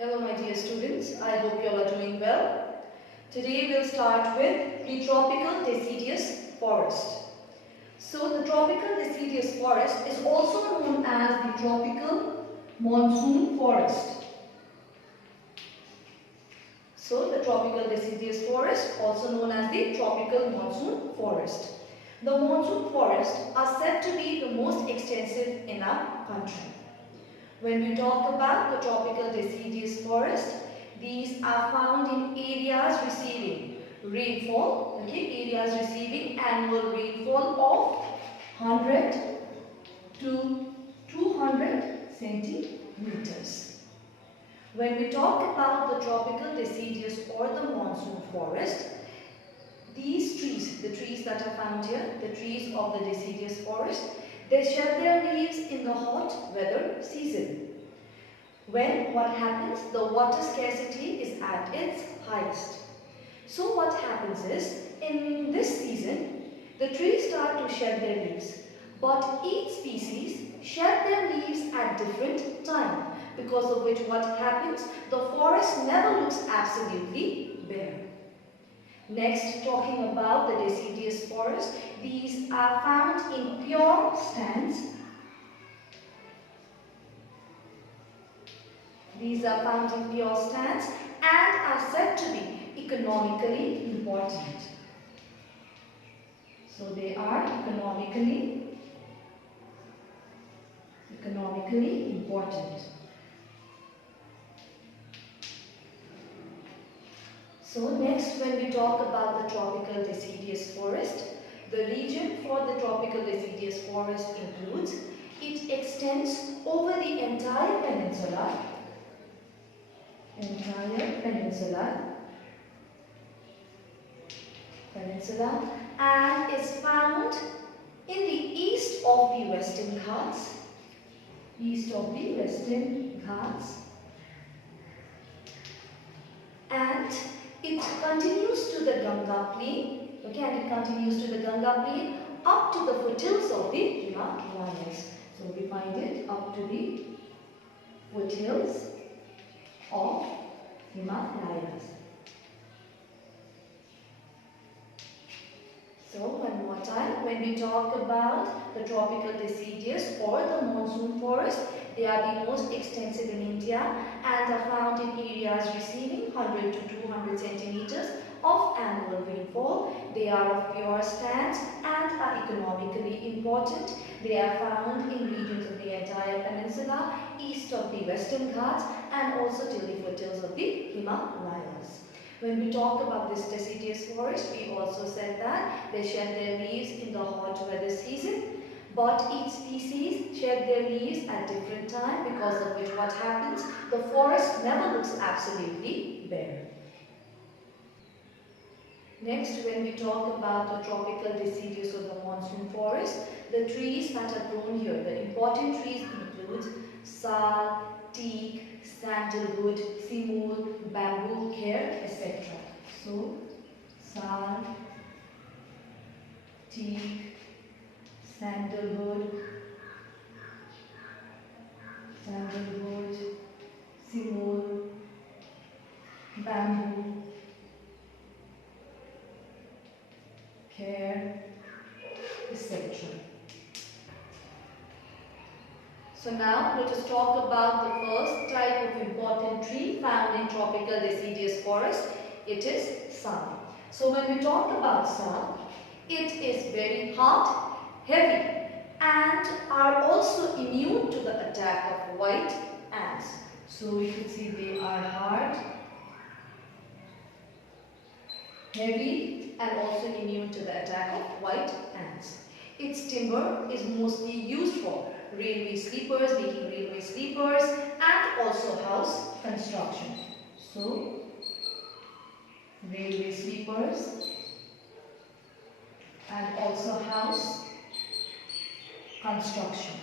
Hello my dear students, I hope you all are doing well. Today we'll start with the tropical deciduous forest. So the tropical deciduous forest is also known as the tropical monsoon forest. So the tropical deciduous forest, also known as the tropical monsoon forest. The monsoon forests are said to be the most extensive in our country. When we talk about the tropical deciduous forest, these are found in areas receiving rainfall, areas receiving annual rainfall of 100 to 200 centimeters. When we talk about the tropical deciduous or the monsoon forest, these trees, the trees that are found here, the trees of the deciduous forest, they shed their leaves in the hot weather season. When what happens, the water scarcity is at its highest. So what happens is, in this season, the trees start to shed their leaves. But each species shed their leaves at different time, because of which what happens, the forest never looks absolutely bare. Next, talking about the deciduous forest, these are found in pure stands. These are found in pure stands and are said to be economically important. So they are economically important. So next, when we talk about the tropical deciduous forest, the region for the tropical deciduous forest includes, it extends over the entire peninsula and is found in the east of the Western Ghats, and it continues to the Ganga plain, up to the foothills of the Himalayas. So we find it up to the foothills of Himalayas. So one more time, when we talk about the tropical deciduous or the monsoon forest, they are the most extensive in India and are found in areas receiving 100 to 200 centimeters of annual rainfall. They are of pure stands and are economically important. They are found in regions of the entire peninsula, east of the Western Ghats and also till the foothills of the Himalayas. When we talk about this deciduous forest, we also said that they shed their leaves in the hot weather season, but each species shed their leaves at different time, because of which what happens, the forest never looks absolutely bare. Next, when we talk about the tropical deciduous or the monsoon forest, the trees that are grown here, the important trees include sal, teak, sandalwood, simul, bamboo, care, etc. So, sal, teak, sandalwood, simul, bamboo, care, etc. So now let us talk about the first type of important tree found in tropical deciduous forest. It is sal. So when we talk about sal, it is very hard, heavy and are also immune to the attack of white ants. So you can see they are hard, heavy and also immune to the attack of white ants. Its timber is mostly used for railway sleepers, making railway sleepers and also house construction. So, railway sleepers and also house construction.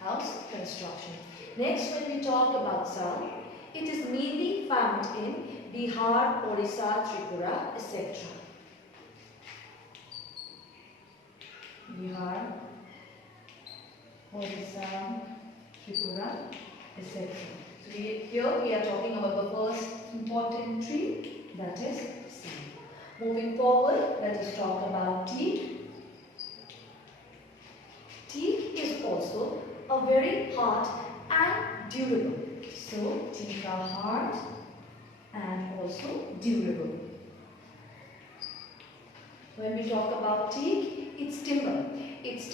House construction. Next, when we talk about sal, it is mainly found in Bihar, Orissa, Tripura, etc. Bihar, Orissa, Tripura, etc. So here we are talking about the first important tree, that is cedar. Moving forward, let us talk about teak. Teak is also a very hard and durable. So teak are hard and also durable. When we talk about teak, it's timber. It's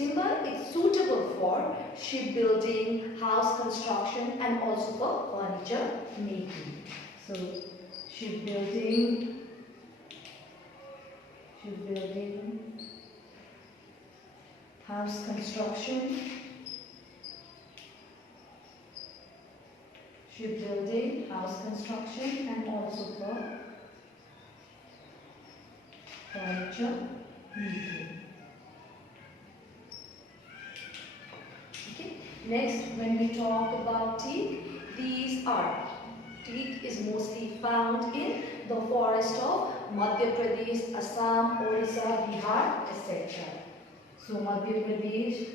suitable for shipbuilding, house construction and also for furniture making. So shipbuilding, house construction, and also for furniture making. Okay. Next, when we talk about teak, teak is mostly found in the forest of Madhya Pradesh, Assam, Orissa, Bihar, etc. So Madhya Pradesh,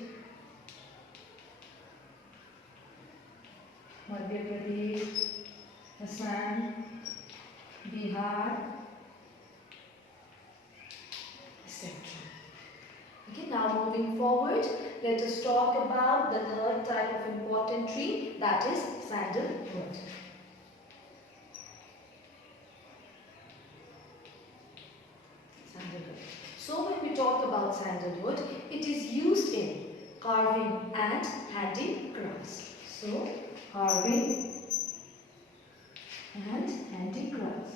Assam, Bihar, etc. Okay, now moving forward, let us talk about the third type of important tree, that is sandalwood. So when we talk about sandalwood, it is used in carving and handicrafts. So carving and handicrafts.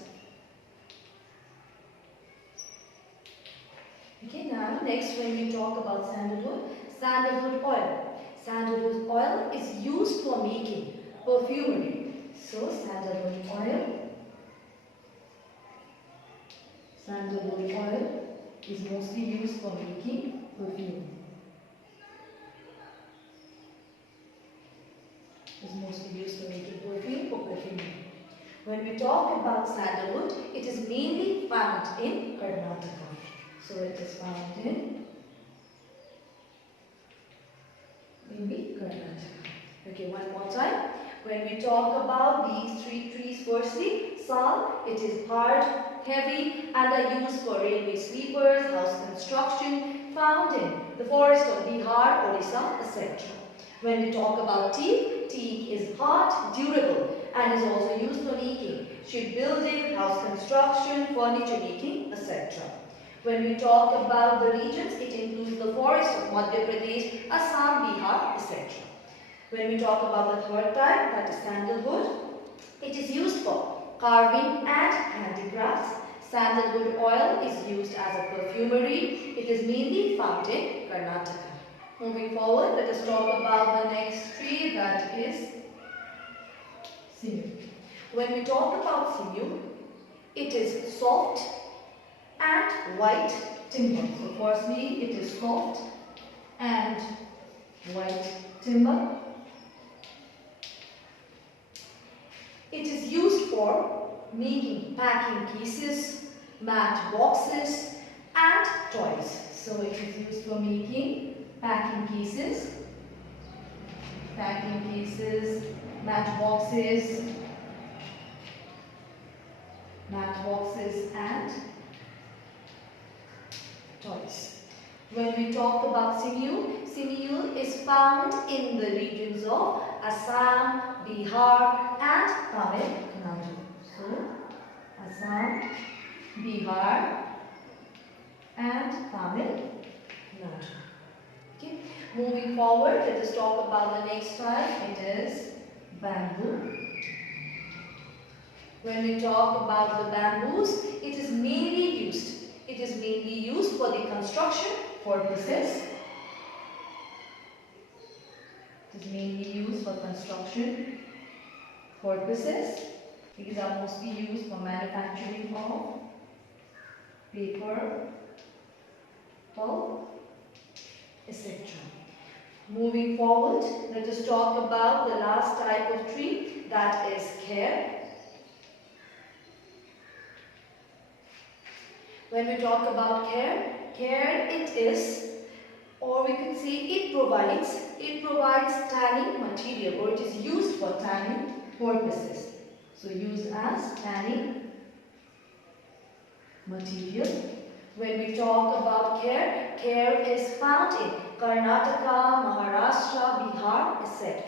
Okay, now next when we talk about sandalwood oil. Sandalwood oil is used for making perfumery. So sandalwood oil is mostly used for making perfume. For perfumery. When we talk about sandalwood, it is mainly found in Karnataka. So it is found in Karnataka. Okay, one more time. When we talk about these three trees, firstly, sal, it is hard, heavy, and are used for railway sleepers, house construction, found in the forest of Bihar, Orissa, etc. When we talk about teak, teak is hard, durable, and is also used for making shipbuilding, house construction, furniture making, etc. When we talk about the regions, it includes the forest of Madhya Pradesh, Assam, Bihar, etc. When we talk about the third type, that is sandalwood, it is used for carving and handicrafts. Sandalwood oil is used as a perfumery. It is mainly found in Karnataka. Moving forward, let us talk about the next tree, that is sinew. When we talk about sinew, it is soft and white timber. So firstly, it is soft and white timber. It is used for making packing cases, mat boxes and toys. So it is used for making packing cases, mat boxes and toys. When we talk about sinew, sinew is found in the regions of Assam, Bihar and Tamil Nadu. So, Assam, Bihar and Tamil Nadu. Okay. Moving forward, let us talk about the next type. It is bamboo. When we talk about the bamboos, it is mainly used for the construction purposes. These are mostly used for manufacturing of paper, pulp, etc. Moving forward, let us talk about the last type of tree, that is care. When we talk about care, it is or we could say it provides tanning material, or it is used for tanning purposes. So used as tanning material. When we talk about care is found in Karnataka, Maharashtra, Bihar, etc.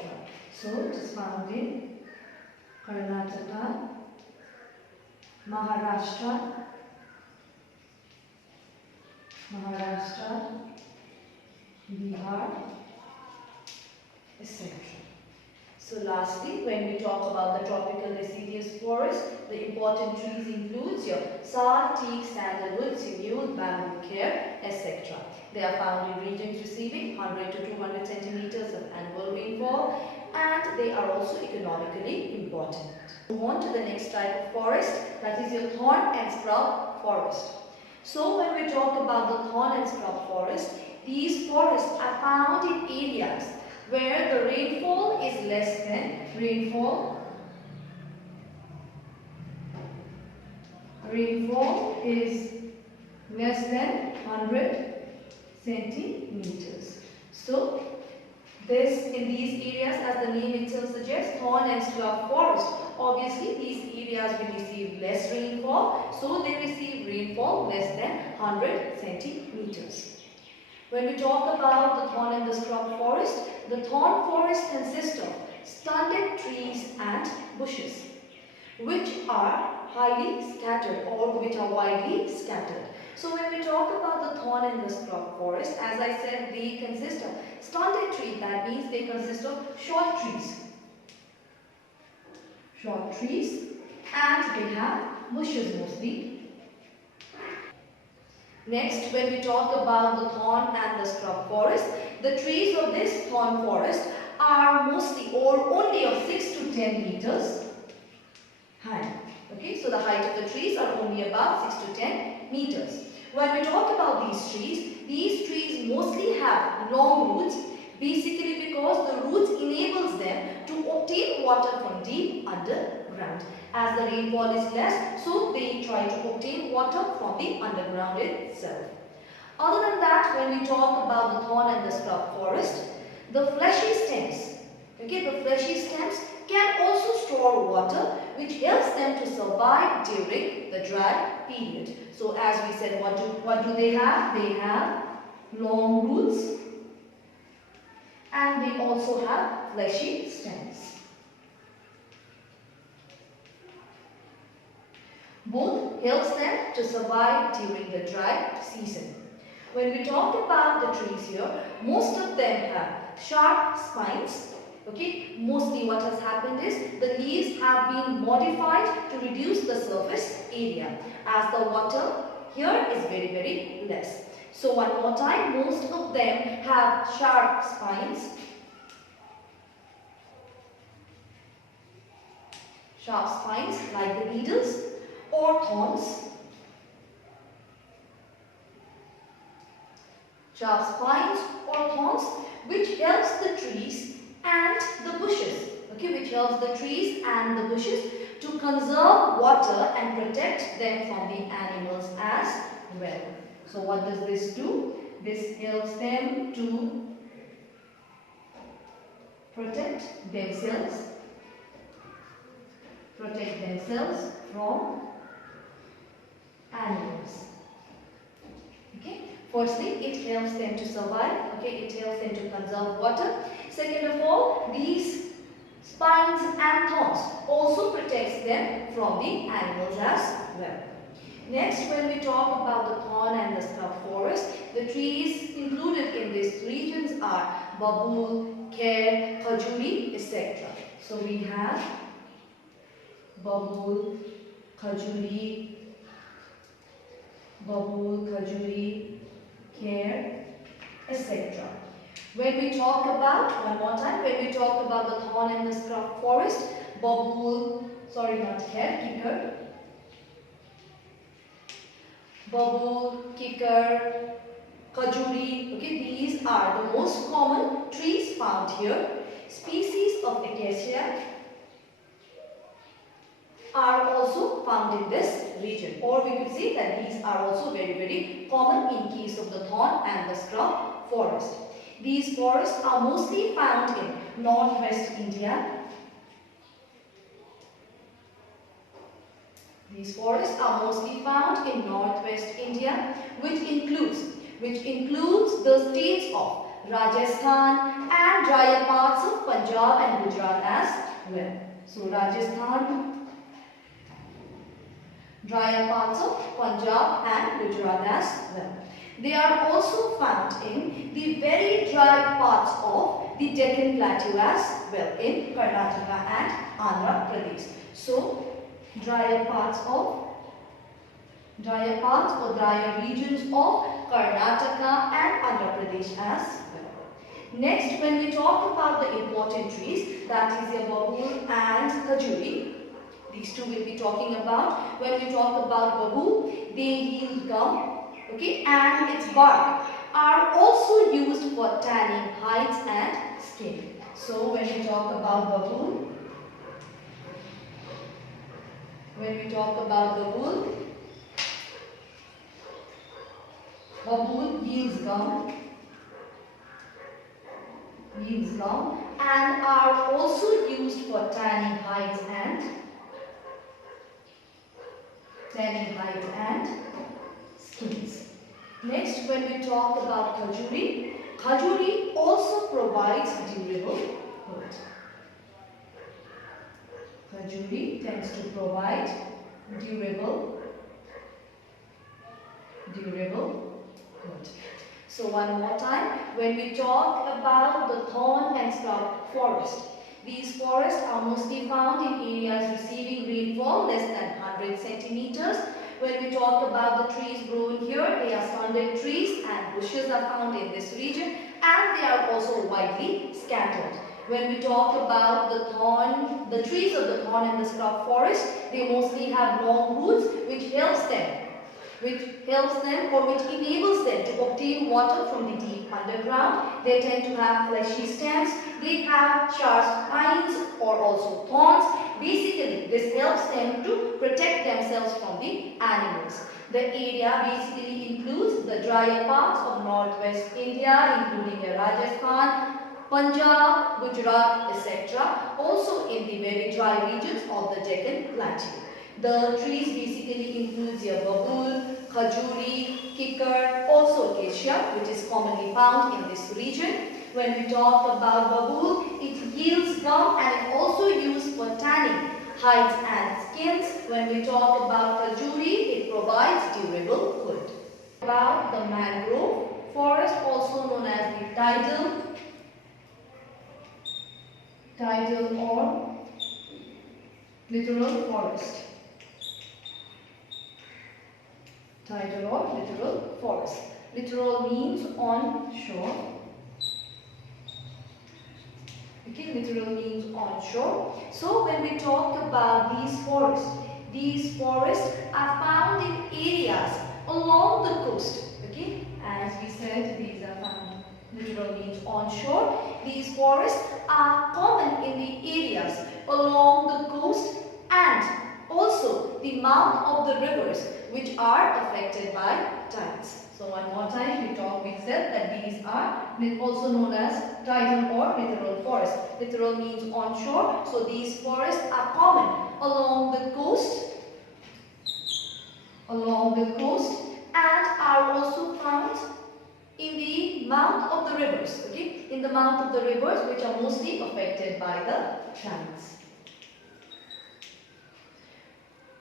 So it is found in Karnataka, Maharashtra, Bihar, etc. So lastly, when we talk about the tropical deciduous forest, the important trees includes your sal, teak, sandalwood, sinew, bamboo, care, etc. They are found in regions receiving 100 to 200 centimeters of annual rainfall, and they are also economically important. Move on to the next type of forest, that is your thorn and scrub forest. So when we talk about the thorn and scrub forest, these forests are found in areas where the rainfall is less than 100 centimeters. So in these areas, as the name itself suggests, thorn and scrub forest, obviously these areas will receive less rainfall, so they receive rainfall less than 100 centimeters. When we talk about the thorn and the scrub forest, the thorn forest consists of stunted trees and bushes, which are highly scattered or which are widely scattered. So when we talk about the thorn and the scrub forest, as I said, they consist of stunted trees. That means they consist of short trees, and they have bushes mostly. Next, when we talk about the thorn and the scrub forest, the trees of this thorn forest are mostly or only of 6 to 10 meters high. Okay, so the height of the trees are only about 6 to 10 meters. When we talk about these trees mostly have long roots, basically because the roots enables them to obtain water from deep underground. As the rainfall is less, so they try to obtain water from the underground itself. Other than that, when we talk about the thorn and the scrub forest, the fleshy stems, can also store water, which helps them to survive during the dry period. So as we said, what do they have? They have long roots, and they also have fleshy stems. Both helps them to survive during the dry season. When we talk about the trees here, most of them have sharp spines. Okay, mostly what has happened is the leaves have been modified to reduce the surface area, as the water here is very, very less. So one more time, most of them have sharp spines, like the needles or thorns. Sharp spines or thorns, which helps the trees and the bushes. Okay, which helps the trees and the bushes to conserve water and protect them from the animals as well. So what does this do? This helps them to protect themselves from animals. Okay. Firstly, it helps them to survive. Okay, it helps them to conserve water. Second of all, these spines and thorns also protects them from the animals as well. Next, when we talk about the thorn and the scrub forest, the trees included in these regions are babul, care, khajuri, etc. So we have babul, khajuri, care, etc. When we talk about, one more time, when we talk about the thorn and the scrub forest, babul, kikar, khajuri, okay, these are the most common trees found here. Species of acacia are also found in this region, or we could say that these are also very, very common in case of the thorn and the scrub forest. These forests are mostly found in northwest India. These forests are mostly found in northwest India, which includes the states of Rajasthan and drier parts of Punjab and Gujarat as well. So Rajasthan, drier parts of Punjab and Gujarat as well. They are also found in the very dry parts of the Deccan Plateau as well in Karnataka and Andhra Pradesh. So drier parts or drier regions of Karnataka and Andhra Pradesh as well. Next, when we talk about the important trees, that is your babul and khajuri. These two we'll be talking about. When we talk about babul, they yield gum, okay, and its bark are also used for tanning hides and skin. So when we talk about babul, babul yields gum and are also used for tanning hides and skins. Next, when we talk about khajuri also provides durable wood. Khajuri tends to provide durable wood. So one more time, when we talk about the thorn and scrub forest, these forests are mostly found in areas receiving rainfall less than 100 centimeters. When we talk about the trees grown here, they are standard trees and bushes are found in this region, and they are also widely scattered. When we talk about the trees of the thorn and the scrub forest, they mostly have long roots which helps them or which enables them to obtain water from the deep underground. They tend to have fleshy stems, they have sharp spines or also thorns. Basically, this helps them to protect themselves from the animals. The area basically includes the drier parts of northwest India, including Rajasthan, Punjab, Gujarat, etc. Also in the very dry regions of the Deccan Plateau. The trees basically includes your babul, khajuri, kikar, also acacia, which is commonly found in this region. When we talk about babul, it yields gum and is also used for tanning hides and skins. When we talk about khajuri, it provides durable wood. About the mangrove forest, also known as the tidal or littoral forest. Tidal or littoral forest. Littoral means on shore. Okay, littoral means on shore. So when we talk about these forests are found in areas along the coast. Okay, as we said, these are found. Littoral means on shore. These forests are common in the areas along the coast and also the mouth of the rivers which are affected by tides. So one more time we said that these are also known as tidal or littoral forest. Littoral means on shore. So these forests are common along the coast and are also found in the mouth of the rivers. Okay, in the mouth of the rivers which are mostly affected by the tides.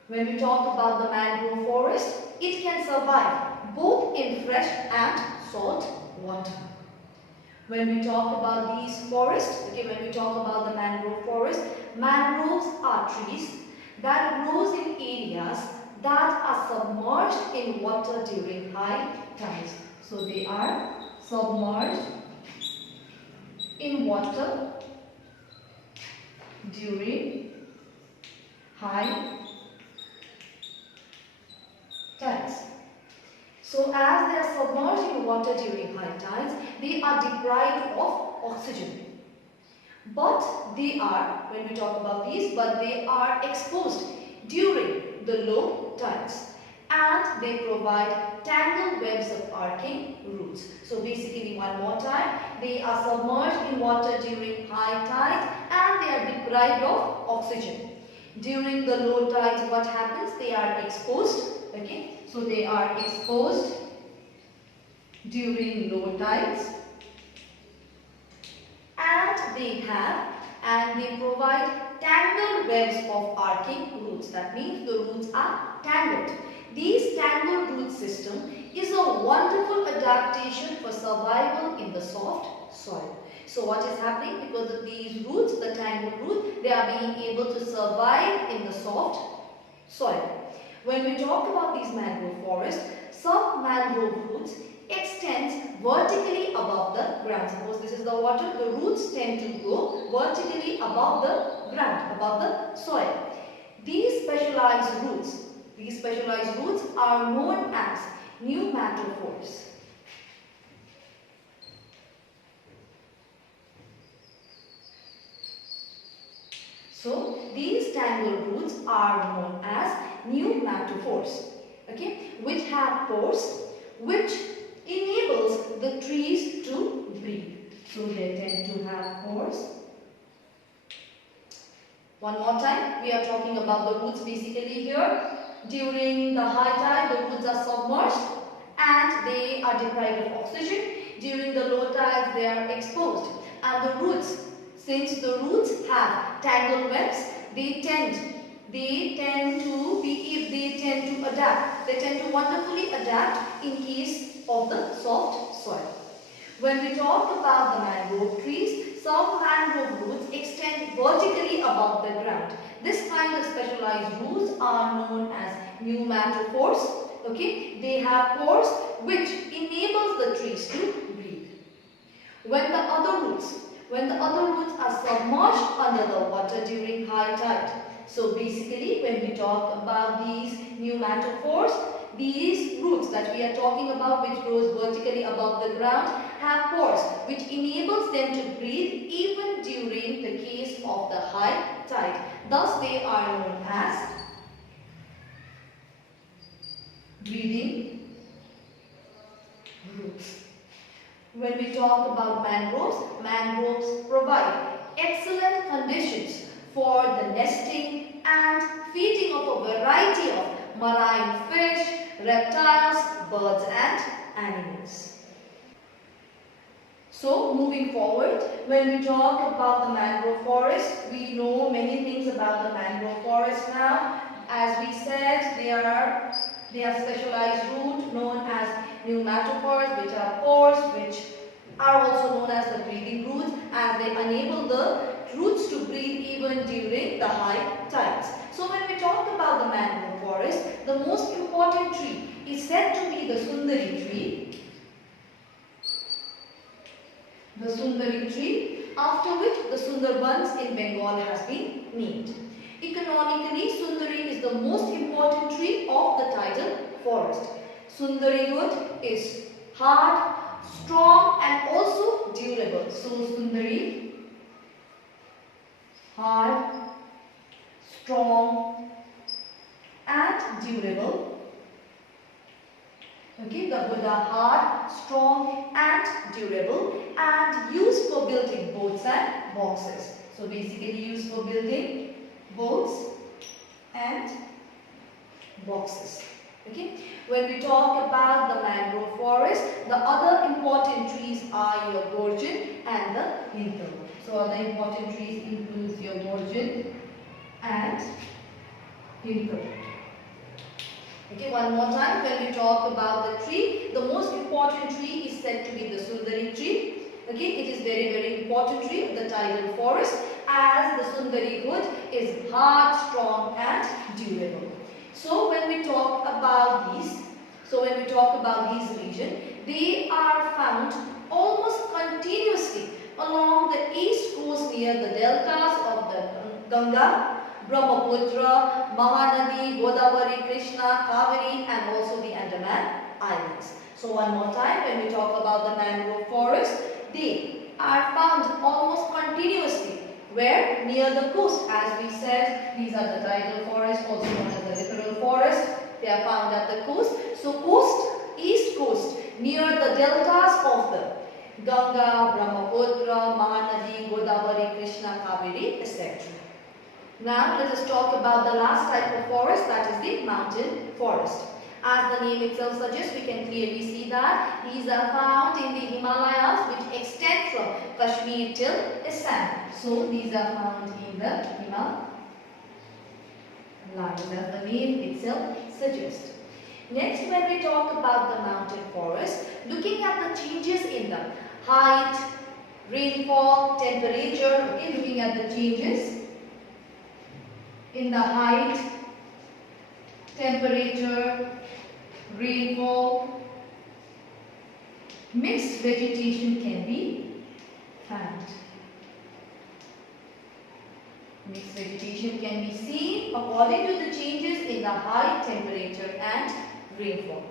When we talk about the mangrove forest, it can survive both in fresh and salt water. When we talk about these forests, when we talk about the mangrove forest, mangroves are trees that grows in areas that are submerged in water during high tides. So they are submerged in water during high tides. So as they are submerged in water during high tides, they are deprived of oxygen. But they are, when we talk about these, they are exposed during the low tides. and they provide tangled webs of arcing roots. So basically, one more time, they are submerged in water during high tide and they are deprived of oxygen. During the low tides, what happens? They are exposed. Okay, so they are exposed during low tides and they provide tangled webs of arcing roots. That means the roots are tangled. These tangled root system is a wonderful adaptation for survival in the soft soil. So what is happening? Because of these roots, the tangled roots, they are being able to survive in the soft soil. When we talk about these mangrove forests, some mangrove roots extends vertically above the ground. Suppose this is the water, the roots tend to go vertically above the ground, above the soil. These specialized roots are known as pneumatophores. So these tangled roots are known as pneumatophores, okay, which have pores which enables the trees to breathe. So they tend to have pores. One more time, we are talking about the roots basically here. During the high tide, the roots are submerged and they are deprived of oxygen. During the low tides, they are exposed. And the roots, since the roots have tangled webs, they tend to adapt. They tend to wonderfully adapt in case of the soft soil. When we talk about the mangrove trees, some mangrove roots extend vertically above the ground. This kind of specialized roots are known as pneumatophores. Okay, they have pores which enables the trees to breathe. When the other roots are submerged under the water during high tide. So basically, when we talk about these pneumatophores, these roots that we are talking about, which grows vertically above the ground, have pores which enables them to breathe even during the case of the high tide. Thus, they are known as breathing roots. When we talk about mangroves provide excellent conditions for the nesting and feeding of a variety of marine fish, reptiles, birds and animals. So moving forward, when we talk about the mangrove forest, we know many things about the mangrove forest now. As we said, they are specialized roots known as pneumatophores, which are pores, which are also known as the breathing roots, and they enable the roots to breathe even during the high tides. So when we talk about the mangrove forest, the most important tree is said to be the Sundari tree. The Sundari tree, after which the Sundarbans in Bengal has been named. Economically, Sundari is the most important tree of the tidal forest. Sundari wood is hard, strong and also durable. So Sundari, hard, strong and durable. Okay, the wood are hard, strong and durable and used for building boats and boxes. So basically used for building boats and boxes. Okay. When we talk about the mangrove forest, the other important trees are your gorgon and the hinter. So other important trees include your gorgon and hinter. Okay, one more time, when we talk about the tree, the most important tree is said to be the Sundari tree. Okay, it is very important tree of the tidal forest, as the Sundari wood is hard, strong and durable. So when we talk about these regions, they are found almost continuously along the east coast near the deltas of the Ganga, Brahmaputra, Mahanadi, Godavari, Krishna, Kaveri and also the Andaman Islands. So one more time, when we talk about the mangrove forest, they are found almost continuously. Where? Near the coast. As we said, these are the tidal forests, also known as the littoral forest. They are found at the coast. So coast, east coast, near the deltas of the Ganga, Brahmaputra, Mahanadi, Godavari, Krishna, Kaveri, etc. Now let us talk about the last type of forest, that is the mountain forest. As the name itself suggests, we can clearly see that these are found in the Himalayas, which extend from Kashmir till Assam. So these are found in the Himalayas, as the name itself suggests. Next, when we talk about the mountain forest, looking at the changes in the height, rainfall, temperature, okay, looking at the changes in the height, temperature, rainfall, mixed vegetation can be found. Mixed vegetation can be seen according to the changes in the height, temperature and rainfall.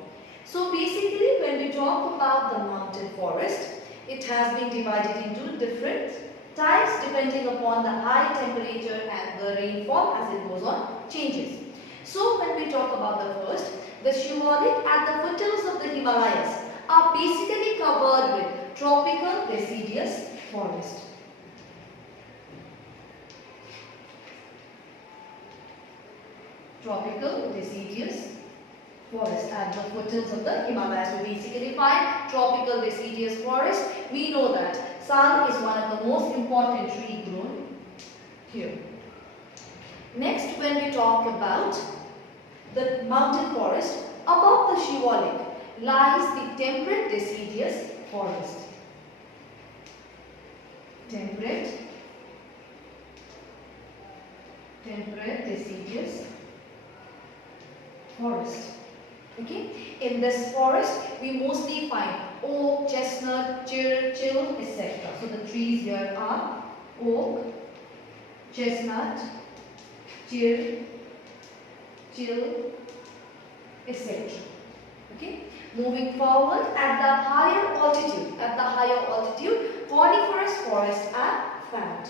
So basically, when we talk about the mountain forest, it has been divided into different types depending upon the high temperature and the rainfall as it goes on changes. So when we talk about the first, the shivalik at the foothills of the Himalayas are basically covered with tropical deciduous forest. Tropical deciduous forest at the foothills of the Himalayas. We basically find tropical deciduous forest. We know that sal is one of the most important tree grown here. Next, when we talk about the mountain forest, above the shivalik lies the temperate deciduous forest. Temperate deciduous forest. Okay, in this forest we mostly find oak, chestnut, chir, chill, etc. So the trees here are oak, chestnut, chir, chill, etc. Okay, moving forward, at the higher altitude, coniferous forests are found.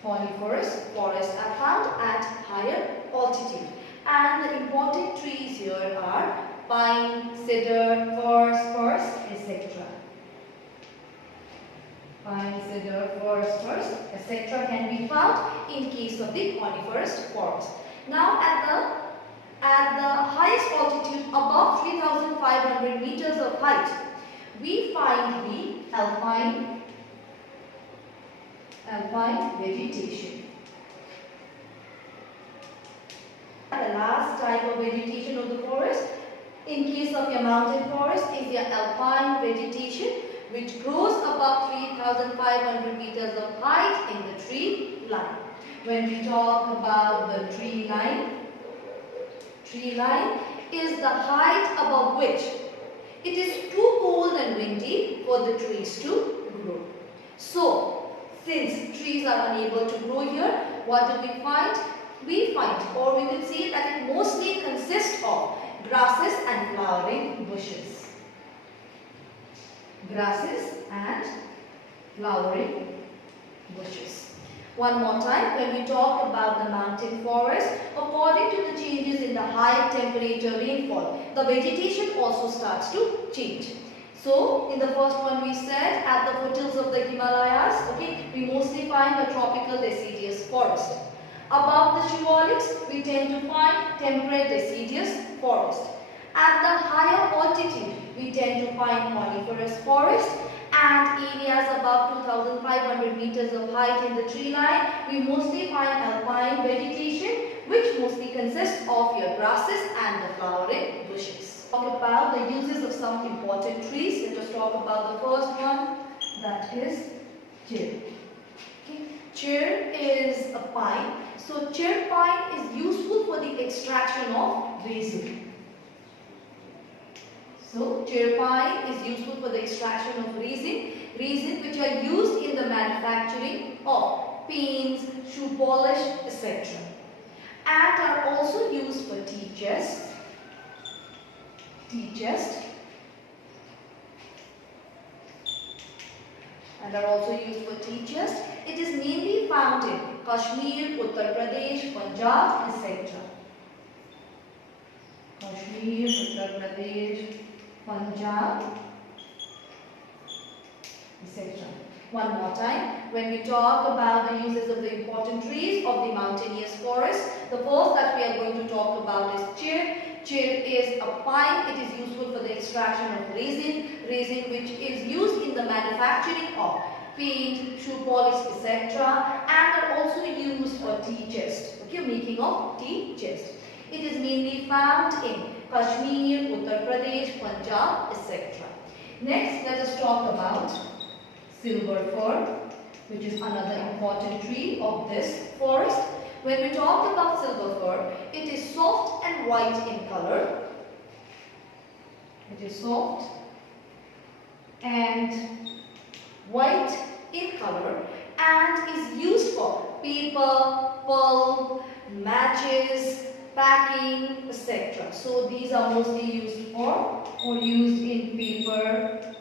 Coniferous forests are found at higher altitude, and the important trees here are pine, cedar, firs, etc. Pine, cedar, firs, etc. can be found in case of the coniferous forest. Now at the highest altitude above 3,500 meters of height, we find the alpine vegetation. The last type of vegetation of the forest in case of your mountain forest is your alpine vegetation, which grows above 3,500 meters of height in the tree line. When we talk about the tree line is the height above which it is too cold and windy for the trees to grow. So, since trees are unable to grow here, what do we find? We find, or we can say that it mostly consists of grasses and flowering bushes. Grasses and flowering bushes. One more time, when we talk about the mountain forest, according to the changes in the high temperature, rainfall, the vegetation also starts to change. So, in the first one we said, at the foothills of the Himalayas, okay, we mostly find the tropical deciduous forest. Above the shivaliks, we tend to find temperate deciduous forest. At the higher altitude, we tend to find coniferous forest, and areas above 2,500 meters of height in the tree line, we mostly find alpine vegetation, which mostly consists of your grasses and the flowering bushes. Talk about the uses of some important trees. Let us talk about the first one, that is chir. Okay. Chir is a pine. So chir pine is useful for the extraction of resin. So chir pine is useful for the extraction of resin which are used in the manufacturing of paints, shoe polish, etc. And are also used for tea chest, and are also used for tea chest. It is mainly found in Kashmir, Uttar Pradesh, Punjab, etc. Kashmir, Uttar Pradesh, Punjab, etc. One more time, when we talk about the uses of the important trees of the mountainous forest, the first that we are going to talk about is chir. Chir is a pine. It is useful for the extraction of resin which is used in the manufacturing of paint, shoe polish, etc. and are also used for tea chest, okay, making of tea chest. It is mainly found in Kashmir, Uttar Pradesh, Punjab, etc. Next, let us talk about silver fir, which is another important tree of this forest. When we talk about silver fir, it is soft and white in color. It is soft and white in color and is used for paper, pulp, matches, packing, etc. So these are mostly used for or used in paper,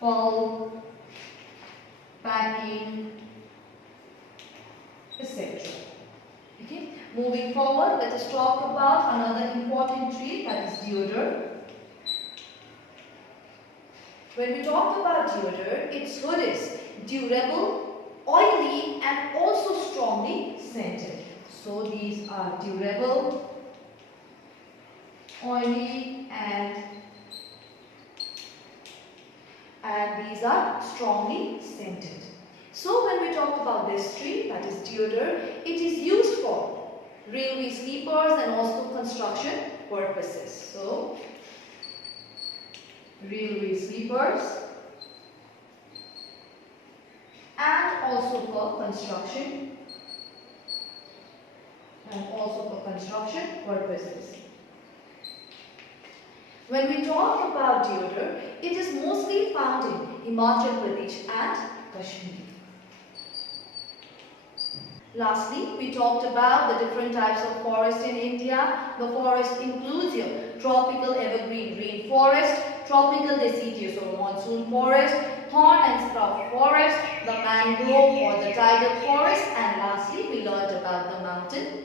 pulp, packing, etc. Okay. Moving forward, let us talk about another important tree, that is deodar. When we talk about deodar, its wood is durable, oily and also strongly scented. So these are durable, oily and these are strongly scented. So when we talk about this tree, that is deodar, it is used for railway sleepers and also construction purposes. So railway sleepers and also for construction purposes. When we talk about deodar, it is mostly found in Himachal Pradesh and Kashmir. Lastly, we talked about the different types of forest in India. The forest includes your tropical evergreen rainforest, tropical deciduous or monsoon forest, thorn and scrub forest, the mangrove or the tidal forest, and lastly we learned about the mountain